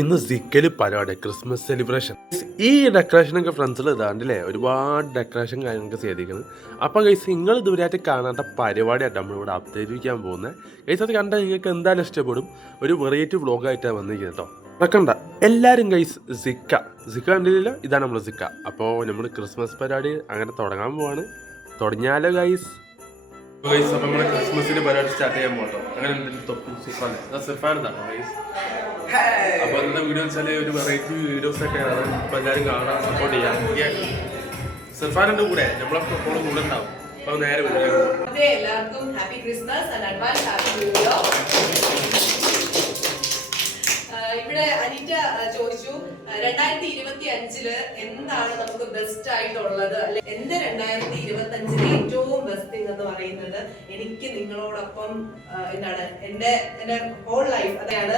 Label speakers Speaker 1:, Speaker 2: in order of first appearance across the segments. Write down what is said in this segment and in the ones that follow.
Speaker 1: ഇന്ന് സിക്കൽ പരിപാടി Christmas celebration ഈ ഡെക്കറേഷനൊക്കെ ഫ്രണ്ട്സിൽ ഇതാണ്ടല്ലേ ഒരുപാട് ഡെക്കറേഷൻ കാര്യങ്ങളൊക്കെ ചെയ്തിരിക്കുന്നത് അപ്പം ഗൈസ് നിങ്ങൾ ഇതുവരെയായിട്ട് കാണാത്ത പരിപാടിയായിട്ട് നമ്മളിവിടെ അവതരിപ്പിക്കാൻ പോകുന്നത് ഗൈസ് അത് കണ്ടാൽ നിങ്ങൾക്ക് എന്തായാലും ഇഷ്ടപ്പെടും. ഒരു വെറൈറ്റി വ്ളോഗായിട്ടാണ് വന്നിരിക്കുന്നത് കേട്ടോ മറക്കണ്ട. എല്ലാവരും ഗൈസ് സിക്ക സിക്ക കണ്ടില്ലല്ലോ? ഇതാണ് നമ്മൾ സിക്ക അപ്പോൾ നമ്മൾ ക്രിസ്മസ് പരിപാടി അങ്ങനെ തുടങ്ങാൻ പോവാണ്. തുടങ്ങിയാലോ ഗൈസ് ഗൈസ് നമ്മൾ ക്രിസ്മസിന്റെ പരിപാടി സ്റ്റാർട്ട് ചെയ്യാൻ പോകട്ടോ അങ്ങനെ അപ്പൊ എന്താ വീഡിയോ വെച്ചാൽ ഒരു വെറൈറ്റി വീഡിയോസ് ഒക്കെ ആണ് അപ്പൊ എല്ലാവരും കാണാൻ സപ്പോർട്ട് ചെയ്യാം. സിഫാനിന്റെ കൂടെ. നമ്മളെ എപ്പോഴും കൂടെ ഉണ്ടാവും. അപ്പൊ നേരെ
Speaker 2: എല്ലാവർക്കും happy Christmas and advance happy new year ഇവിടെ അനിറ്റ ചോദിച്ചു. രണ്ടായിരത്തി ഇരുപത്തി അഞ്ചിൽ എന്താണ് നമുക്ക് ബെസ്റ്റ് ആയിട്ടുള്ളത്? അല്ലെ എന്റെ രണ്ടായിരത്തി ഇരുപത്തി അഞ്ചിലെ ഏറ്റവും ബെസ്റ്റ് തിങ് എന്ന് പറയുന്നത്? എനിക്ക് നിങ്ങളോടൊപ്പം എന്താണ് എന്റെ എന്റെ ഹോൾ ലൈഫ് അതാണ്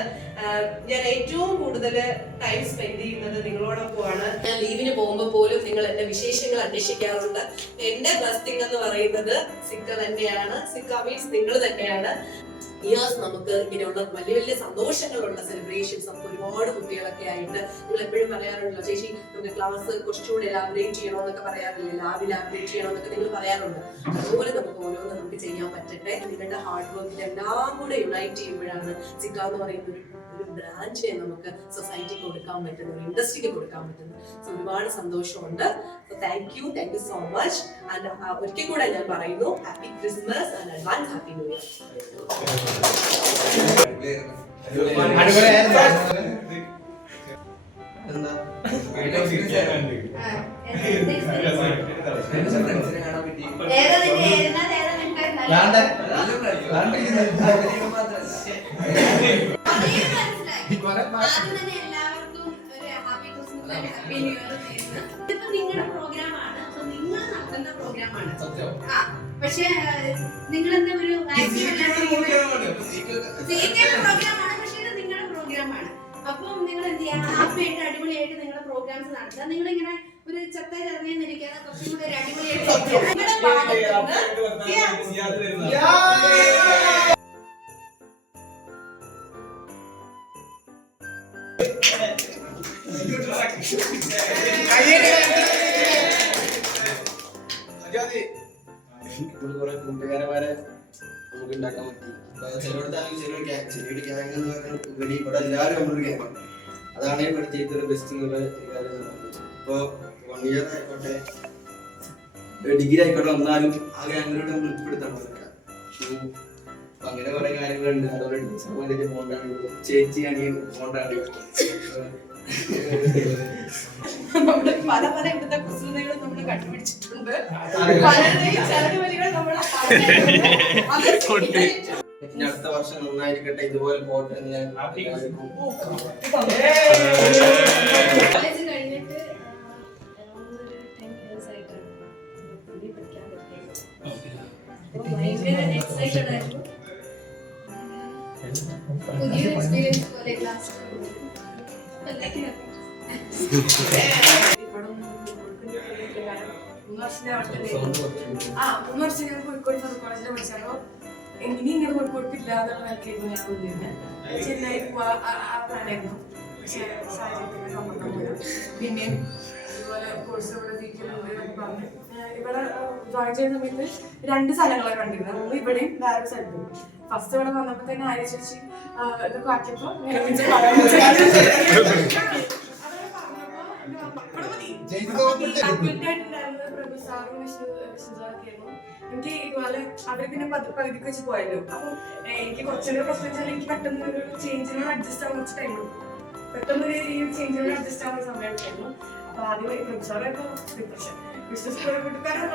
Speaker 2: ഞാൻ ഏറ്റവും കൂടുതൽ ടൈം സ്പെൻഡ് ചെയ്യുന്നത് നിങ്ങളോടൊപ്പമാണ്. ഞാൻ ലീവിന് പോകുമ്പോൾ പോലും നിങ്ങൾ എന്റെ വിശേഷങ്ങൾ അന്വേഷിക്കാറുണ്ട്. എന്റെ ബെസ്റ്റ് തിങ് എന്ന് പറയുന്നത് സിക്ക തന്നെയാണ്. സിക്ക മീൻസ് നിങ്ങൾ തന്നെയാണ്. ഇയേഴ്സ് നമുക്ക് ഇങ്ങനെയുള്ള വലിയ വലിയ സന്തോഷങ്ങളുള്ള സെലിബ്രേഷൻസ് നമുക്ക് ഒരുപാട് കുട്ടികളൊക്കെ ആയിട്ട് നിങ്ങൾ എപ്പോഴും പറയാറുണ്ടല്ലോ ചേച്ചി നമുക്ക് ക്ലാസ് കുറച്ചുകൂടി എലാബറേറ്റ് ചെയ്യണമെന്നൊക്കെ പറയാറില്ലേ? ലാബ് ഇലാബറേറ്റ് ചെയ്യണമെന്നൊക്കെ നിങ്ങൾ പറയാറുണ്ട്? അതുപോലെ നമുക്ക് ഓരോന്ന് നമുക്ക് ചെയ്യാൻ പറ്റട്ടെ. നിങ്ങളുടെ ഹാർഡ് വർക്കിൽ എല്ലാം കൂടെ യുണൈറ്റ് ചെയ്യുമ്പോഴാണ് സിക്ക എന്ന് പറയുന്ന ഒരു ഒരു ബ്രാഞ്ചിനെ നമുക്ക് സൊസൈറ്റിക്ക് കൊടുക്കാൻ പറ്റുന്നു ഒരു ഇൻഡസ്ട്രിക്ക് കൊടുക്കാൻ പറ്റുന്നു. സോ ഒരുപാട് സന്തോഷമുണ്ട്. So thank you thank you so much and ഒരിക്കൽ കൂടെ ഞാൻ പറയുന്നു happy Christmas and advance happy new year
Speaker 3: ഏതാ നിന്റെ ഏതാ ഏതാ നിനക്ക് ആദ്യം തന്നെ എല്ലാവർക്കും ഒരു happy Christmas and happy new year നേരുന്നു ഇതിപ്പോ നിങ്ങളുടെ പ്രോഗ്രാം ആണ്. അപ്പൊ നിങ്ങൾ നടത്തുന്ന പ്രോഗ്രാം ആണ്. ആ പക്ഷേ നിങ്ങൾ എന്താ ഒരു പ്രോഗ്രാം ആണ്. പക്ഷേ ഇത് നിങ്ങളുടെ പ്രോഗ്രാം ആണ്. അപ്പം നിങ്ങൾ എന്ത് ചെയ്യാം? ഹാപ്പി ആയിട്ട് അടിപൊളിയായിട്ട് നിങ്ങളുടെ പ്രോഗ്രാംസ് നടത്തുക. നിങ്ങൾ ഇങ്ങനെ ഒരു ചത്ത ചെറിയാന്നിരിക്കാതെ കുറച്ചും കൂടെ ഒരു അടിപൊളിയായിട്ട് നിങ്ങളുടെ ഭാഗത്തുനിന്ന്
Speaker 4: നമ്മൾ കുറെ കൂട്ടുകാരന്മാരെ നമുക്ക് ഉണ്ടാക്കാൻ പറ്റി. ചിലയിടത്താണെങ്കിൽ ചെറിയൊരു ഗ്യാങ് ചെറിയൊരു ഗ്യാങ് എന്ന് പറഞ്ഞാൽ ഇവിടെ എല്ലാവരും നമ്മളൊരു അതാണ് ഇവിടെ ചെയ്തൊരു ബെസ്റ്റ് എന്നുള്ള കാര്യം എന്ന് വൺ ഇയർ ആയിക്കോട്ടെ ഡിഗ്രി ആയിക്കോട്ടെ വന്നാലും ആ ഗ്യാങ്ങിലൂടെ നമ്മൾ ഉൾപ്പെടുത്താൻ പറ്റില്ല അങ്ങനെ കുറെ കാര്യങ്ങളുണ്ട്. അതുപോലെ ബോണ്ടാണ് ചേച്ചി ആണെങ്കിൽ ബോണ്ടാണ്
Speaker 2: നമ്മുടെ പല പല ഇവിടുത്തെ കുസൃതികളും നമ്മൾ കണ്ടുപിടിച്ചിട്ടുണ്ട്. പലരുടെയും ചരടുവലികൾ നമ്മൾ
Speaker 4: ഇനി അടുത്ത വർഷം നന്നായിരിക്കട്ടെ ഇതുപോലെ പോട്ടെ എന്ന് ഞാൻ.
Speaker 3: കോളേജ് കഴിഞ്ഞിട്ട് around ഒരു 10 years ആയിട്ട് ഡിഗ്രി പഠിക്കാൻ പറ്റിയത്. അപ്പൊ ഭയങ്കര excited ആയിരുന്നു. പുതിയൊരു എക്സ്പീരിയൻസ് പോലെ ക്ലാസ്
Speaker 5: രണ്ട് സ്ഥലങ്ങളെ കണ്ടിരുന്നത് നമ്മൾ ഇവിടെയും വേറെ സ്ഥലത്തും ഫസ്റ്റ് ഇവിടെ വന്നപ്പോ തന്നെ ആര്യ ചേച്ചി ഇതൊക്കെ ആക്കിയപ്പോ എനിക്ക് ഇതുപോലെ അവർ പിന്നെ പകുതിക്ക് വെച്ച് പോയല്ലോ. അപ്പൊ എനിക്ക് കുറച്ചുകൂടെ പ്രശ്നം എനിക്ക് പെട്ടെന്ന് ഒരു ചേഞ്ചിനോട് അഡ്ജസ്റ്റ് ആവാൻ കുറച്ച് ടൈം പെട്ടെന്ന് ഈ ചേഞ്ചിനോട് അഡ്ജസ്റ്റ് ആവാൻ സമയം അപ്പൊ ആദ്യം പ്രഭു സാറൊക്കെ ഡിപ്രഷൻ ബിസിനസ്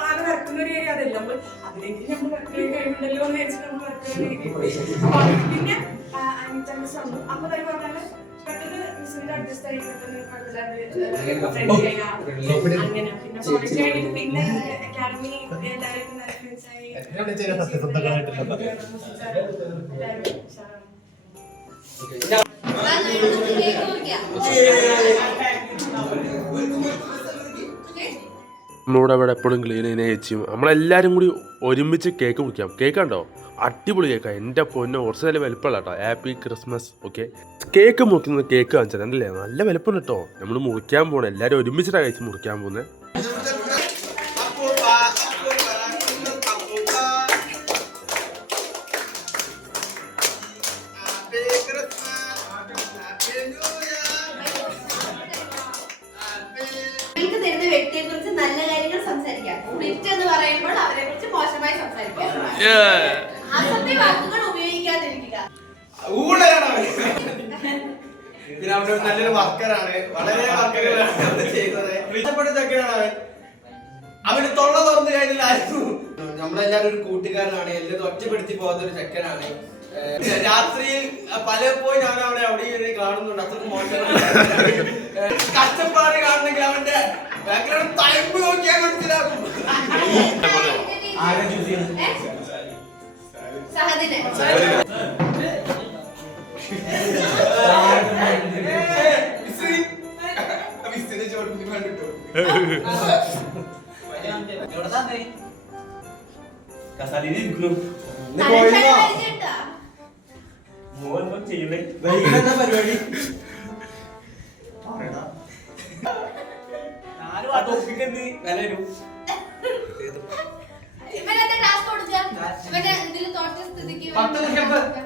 Speaker 5: ആകെ വരക്കുന്ന ഒരു ഏരിയ അതല്ല. നമ്മൾ അതിലേക്ക് നമ്മൾ വർക്ക് ചെയ്യാൻ എന്ന് വിചാരിച്ചിട്ട് നമ്മൾ വർക്ക് ചെയ്യാൻ പിന്നെ അനിത മിസ് അപ്പൊ തന്നെ പെട്ടെന്ന് മിസ്സിന്റെ അഡ്ജസ്റ്റ് ആയി പെട്ടെന്ന് അങ്ങനെ പിന്നെ കോളേജ് കഴിഞ്ഞിട്ട് പിന്നെ അക്കാഡമി എല്ലാവരും ഫ്രണ്ട്സ് ആയി എല്ലാവരും
Speaker 1: നമ്മളിവിടെ ഇവിടെ എപ്പോഴും ക്ലീൻ ചെയ്യുന്ന ചേച്ചിയും നമ്മളെല്ലാവരും കൂടി ഒരുമിച്ച് കേക്ക് മുറിക്കാം കേക്ക് അടിപൊളി കേക്കാണ് എന്റെ പൊന്നെ ഒറിജിനൽ വലിപ്പമുള്ള കേട്ടോ. ഹാപ്പി ക്രിസ്മസ് ഓക്കെ കേക്ക് മുറിക്കുന്നത് കേക്ക് കാണിച്ചാൽ അല്ലേ? നല്ല വലിപ്പം കേട്ടോ. നമ്മൾ മുറിക്കാൻ പോകണം എല്ലാവരും ഒരുമിച്ചിട്ടാണ് കഴിച്ച് മുറിക്കാൻ പോകുന്നത്
Speaker 6: പിന്നെ നല്ലൊരു വർക്കറാണ്. വളരെ വർക്കറുകളാണ് അവൻ അവന് തൊള്ള തുറന്നു കഴിഞ്ഞില്ലായിരുന്നു. നമ്മളെല്ലാരും ഒരു കൂട്ടുകാരനാണ്. എല്ലാം ഒറ്റപ്പെടുത്തി പോകുന്ന ഒരു ചെക്കനാണ് രാത്രിയിൽ പലപ്പോഴും ഞാൻ അവിടെ അവിടെ ഇവിടെ കാണുന്നുണ്ട്. അത്രയ്ക്ക് മോശം കഷ്ടപ്പാട് കാണണമെങ്കിൽ അവന്റെ ബാക്ക്ഗ്രൗണ്ട് തയമ്പ് നോക്കിയാൽ മനസ്സിലാക്കും ആരെ ചൂസ് ചെയ്യണം
Speaker 3: ഏ? നാല് പാട്ട് ഒപ്പിക്കുന്നത്
Speaker 6: പരിപാടി
Speaker 3: ഇവനെന്താ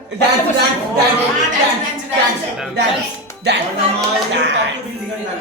Speaker 3: കൊടുക്കുക.
Speaker 6: Dance dance
Speaker 3: dance,
Speaker 6: dance dance dance പൂച്ചയുടെ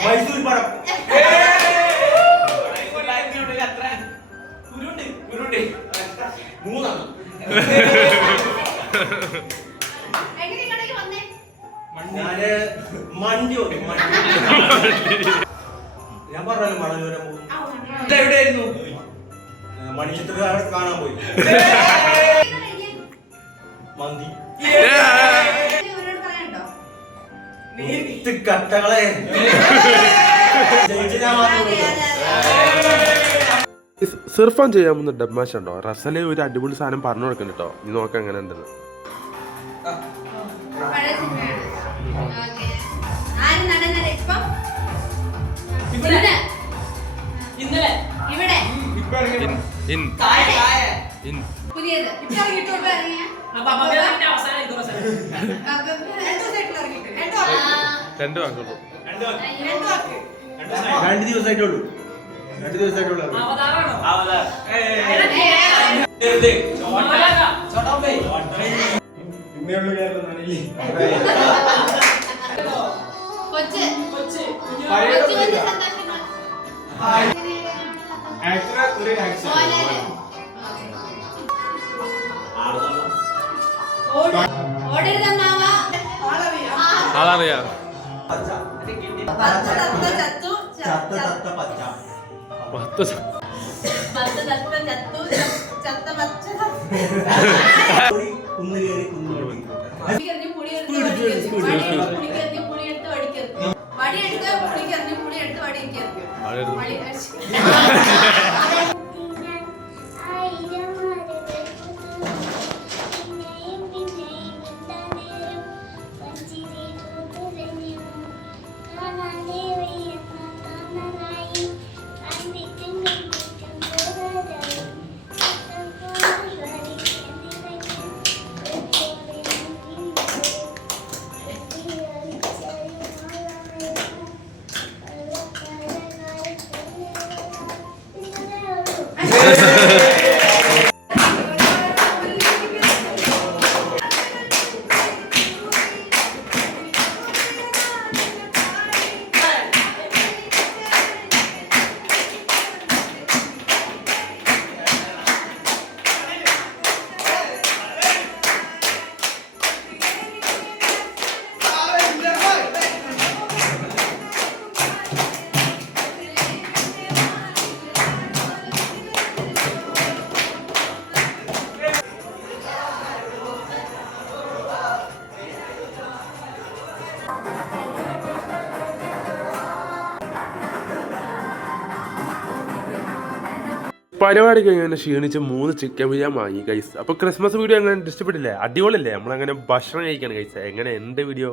Speaker 6: മൈസൂർ പടം മൂന്നാണ്? ഞാൻ മണ്ടി വന്നു ഞാൻ പറഞ്ഞല്ലോ മണലൂരം പോകും
Speaker 3: ആ, വന്നു.
Speaker 6: എവിടെയായിരുന്നു മണിച്ചിത്ര കാണാൻ പോയി മന്തി കട്ടകളെ.
Speaker 1: സിർഫാൻ ചെയ്യാൻ പോകുന്ന ഡബ്മാഷ് ഉണ്ടോ? റസലെ ഒരു അടിപൊളി സാധനം പറഞ്ഞു കൊടുക്കുന്നു കേട്ടോ നീ നോക്കാം എങ്ങനെ ഉണ്ടെന്ന്.
Speaker 3: പുതിയത്. ഇപ്പൊ
Speaker 7: അവസാനം ഇത് അവസാനം
Speaker 3: അപ്പൊ
Speaker 5: രണ്ടു ദിവസമായിട്ട് ഇറങ്ങിയിട്ട് രണ്ടു
Speaker 3: ആ,
Speaker 5: വാക്ക്
Speaker 1: രണ്ട് വാക്കുള്ളൂ.
Speaker 6: രണ്ട് വാക്ക്.
Speaker 5: രണ്ടു വാക്ക്
Speaker 6: രണ്ട് ദിവസമായിട്ടുള്ളൂ രണ്ട് ദിവസമായിട്ടുള്ളൂ ഇന്നേയുള്ളൂ കേരളം ആക്ടർ ഒരു ആക്ഷൻ.
Speaker 1: അതറിയാം
Speaker 6: പച്ച.
Speaker 3: ചത്തു.
Speaker 6: ചത്ത പച്ച.
Speaker 1: പത്ത്
Speaker 6: കുന്ന് കയറി കുന്ന്
Speaker 1: പരിപാടി കഴിഞ്ഞ് ക്ഷീണിച്ച് മൂന്ന് ചിക്കൻ ബിരിയാണി വാങ്ങി കൈസ് അപ്പോൾ ക്രിസ്മസ് വീഡിയോ അങ്ങനെ ഇഷ്ടപ്പെട്ടില്ലേ? അടിപൊളിയല്ലേ? നമ്മളങ്ങനെ ഭക്ഷണം കഴിക്കാണ് കഴിച്ചത് എങ്ങനെ? എന്റെ വീഡിയോ